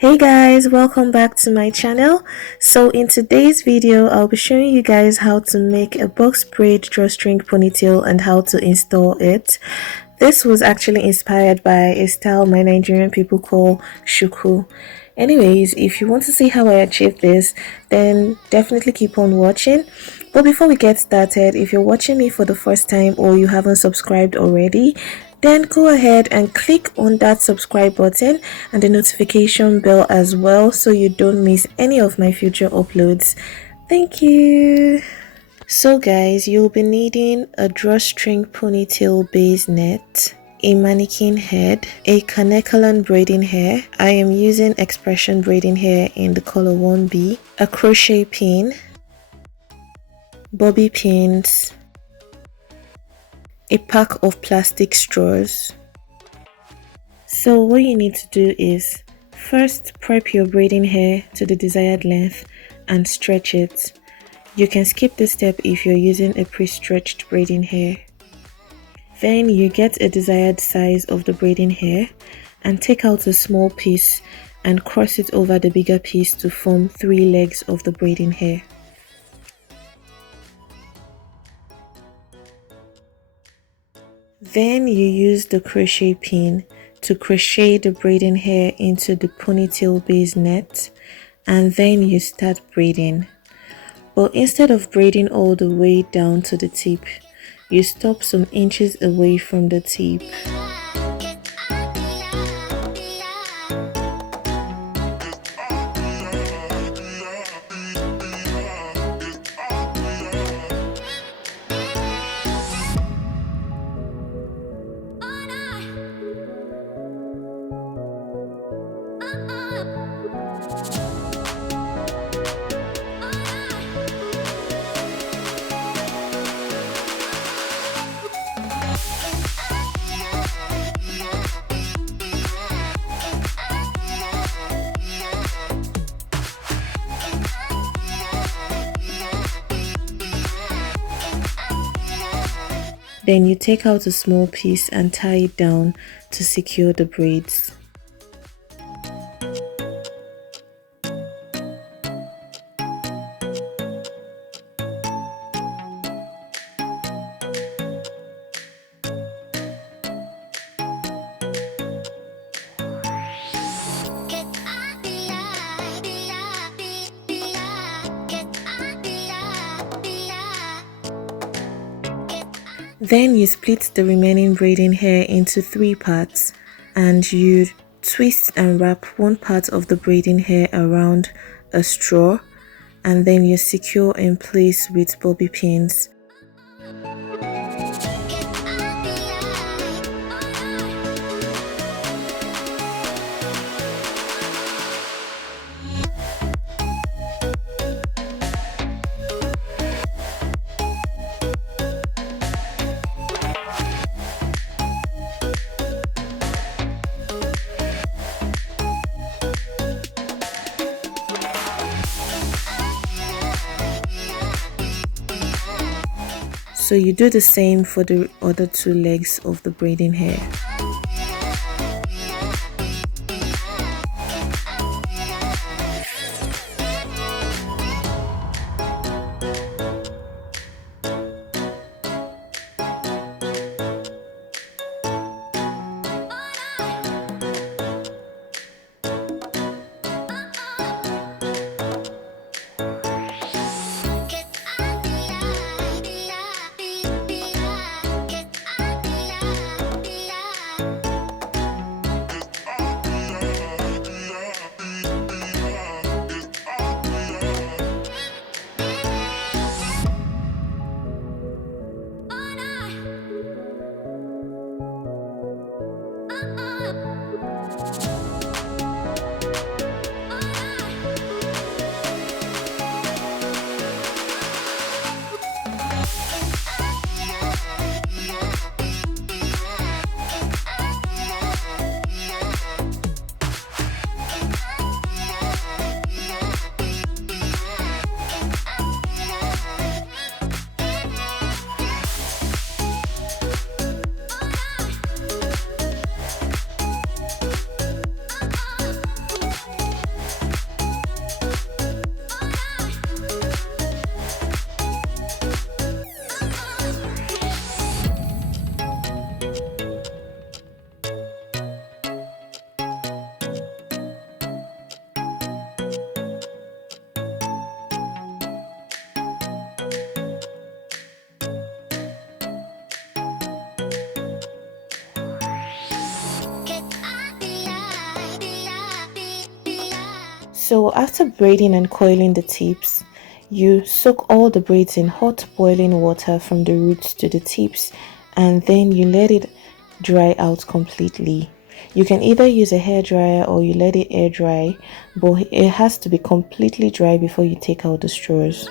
Hey guys, welcome back to my channel. So in today's video I'll be showing you guys how to make a box braid drawstring ponytail and how to install it. This was actually inspired by a style my Nigerian people call SHUKU. Anyways, if you want to see how I achieved this, then definitely keep on watching. But before we get started, if you're watching me for the first time or you haven't subscribed already, then go ahead and click on that subscribe button and the notification bell as well so you don't miss any of my future uploads. Thank you. So guys, you'll be needing a drawstring ponytail base net, a mannequin head, a kanekalon braiding hair. I am using xpression braiding hair in the color 1B, a crochet pin, bobby pins, a pack of plastic straws. So what you need to do is first prep your braiding hair to the desired length and stretch it. You can skip this step if you're using a pre-stretched braiding hair. Then you get a desired size of the braiding hair and take out a small piece and cross it over the bigger piece to form 3 legs of the braiding hair. Then you use the crochet pin to crochet the braiding hair into the ponytail base net, and then you start braiding. But instead of braiding all the way down to the tip, you stop some inches away from the tip. Then you take out a small piece and tie it down to secure the braids. Then you split the remaining braiding hair into 3 parts and you twist and wrap one part of the braiding hair around a straw and then you secure in place with bobby pins. So you do the same for the other 2 legs of the braiding hair. So after braiding and coiling the tips, you soak all the braids in hot boiling water from the roots to the tips, and then you let it dry out completely. You can either use a hair dryer or you let it air dry, but it has to be completely dry before you take out the straws.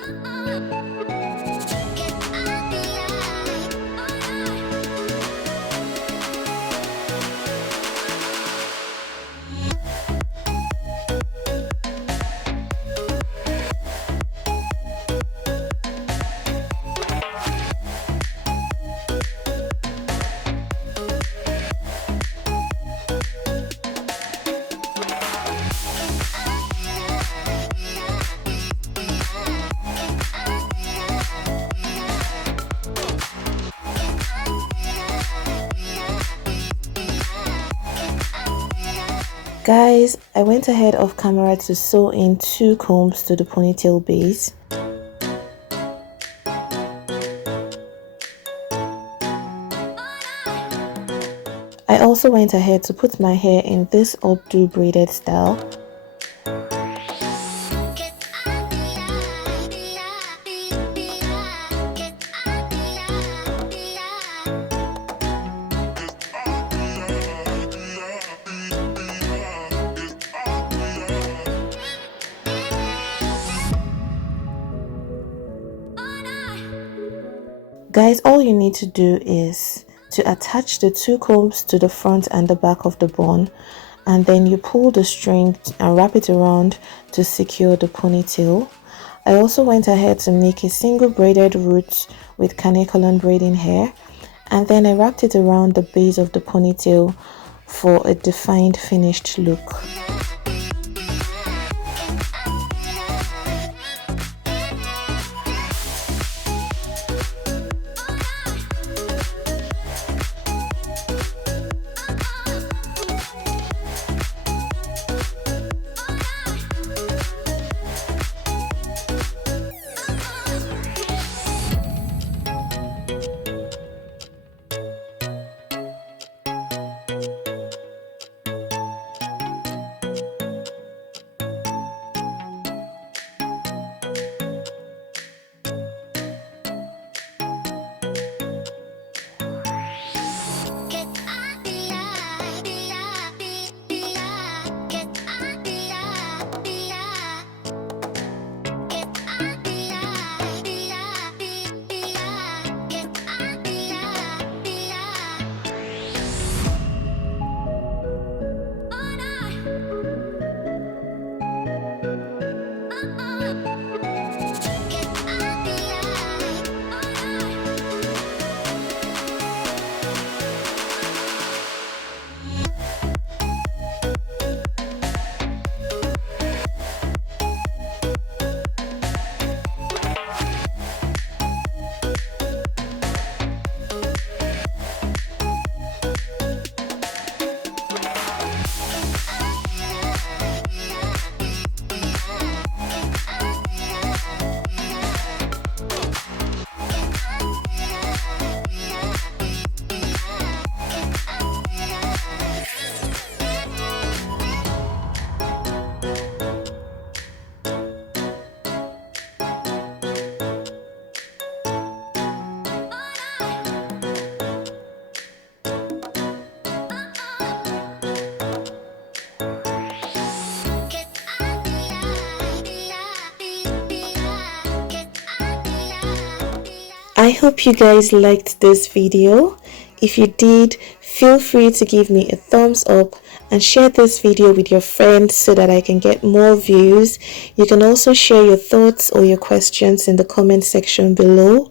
Guys, I went ahead off camera to sew in 2 combs to the ponytail base. I also went ahead to put my hair in this updo braided style. Guys, all you need to do is to attach the 2 combs to the front and the back of the bun, and then you pull the string and wrap it around to secure the ponytail. I also went ahead to make a single braided root with kanekalon braiding hair, and then I wrapped it around the base of the ponytail for a defined finished look. I hope you guys liked this video. If you did, feel free to give me a thumbs up and share this video with your friends so that I can get more views. You can also share your thoughts or your questions in the comment section below.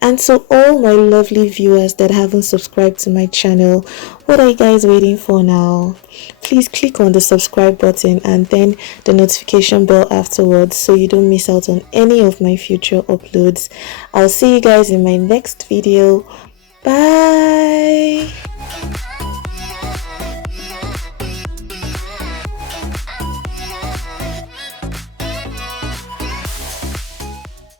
And to all my lovely viewers that haven't subscribed to my channel, what are you guys waiting for now? Please click on the subscribe button and then the notification bell afterwards so you don't miss out on any of my future uploads. I'll see you guys in my next video. Bye.